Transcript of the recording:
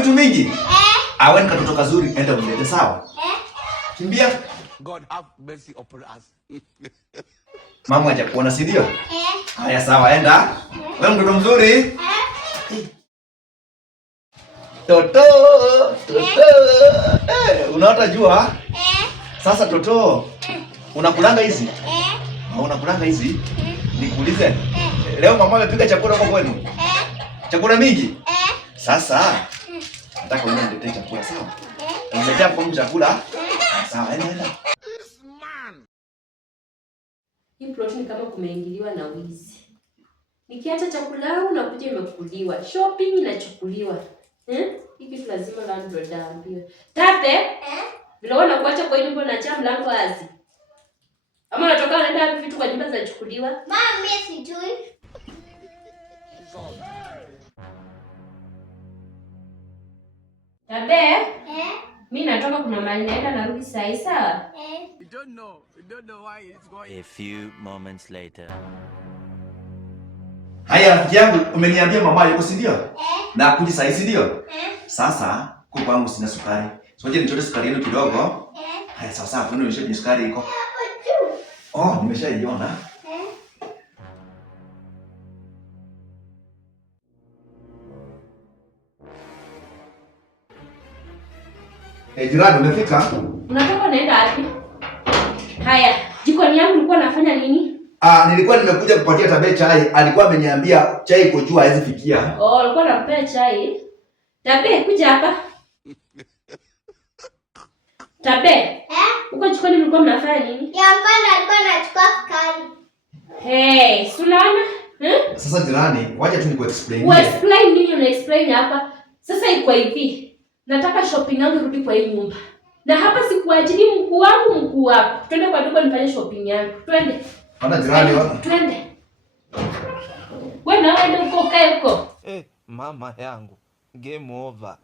vitu mingi? Awe ni katoto kazuri, enda umlete sawa? Kimbia. God have mercy upon us. Mama hajakuona si ndio? Haya sawa, enda. Wewe mtoto mzuri. Toto. Unaota jua? Sasa Toto, unakulanga hizi? Unakulanga hizi? Nikuulize. Leo mama amepika chakula kwa kwenu? Chakula mingi? Sasa nataka uniletee chakula sawa? Uniletea kwa chakula. Sawa, enda. Hii plot ni kama kumeingiliwa na wizi. Nikiacha chakula au nakuja imekuliwa. Shopping inachukuliwa. Hiki kitu lazima landlord aambiwe. Tate? Bila wana kuacha kwa nyumba na acha mlango wazi. Ama unatoka unaenda wapi vitu kwa nyumba zinachukuliwa? Mama mimi sijui. Tabe? Mimi natoka kuna mahali naenda narudi saa hii sawa? We don't know why it's going. A few moments later. Haya rafiki yangu, umeniambia mama yuko si ndio? Na kuji saa hii si ndio? Sasa kwa kwangu sina sukari. Soje nichote sukari yenu kidogo. Haya sawa sawa, tuone nishe sukari iko. Oh, nimeshaiona. Jirani umefika? Unatoka unaenda wapi? Haya, jikoni yangu ulikuwa unafanya nini? Nilikuwa nimekuja kupatia Tabe chai. Alikuwa ameniambia chai iko juu haiwezi fikia. Ulikuwa unampea chai? Tabe, kuja hapa. Tabe. Uko jikoni mlikuwa mnafanya nini? Ya mkanda alikuwa anachukua sukari. Hey, Sulana? Sasa jirani, wacha tu nikuexplain. Explain nini una explain hapa? Sasa iko hivi. Nataka shopping yangu rudi kwa hii nyumba. Na hapa sikuajiri mkuu wangu mkuu wako. Twende kwa duka nifanye shopping yangu. Twende. Ona jirani ona. Twende. Wewe na wewe uko kae huko. Mama yangu. Game over.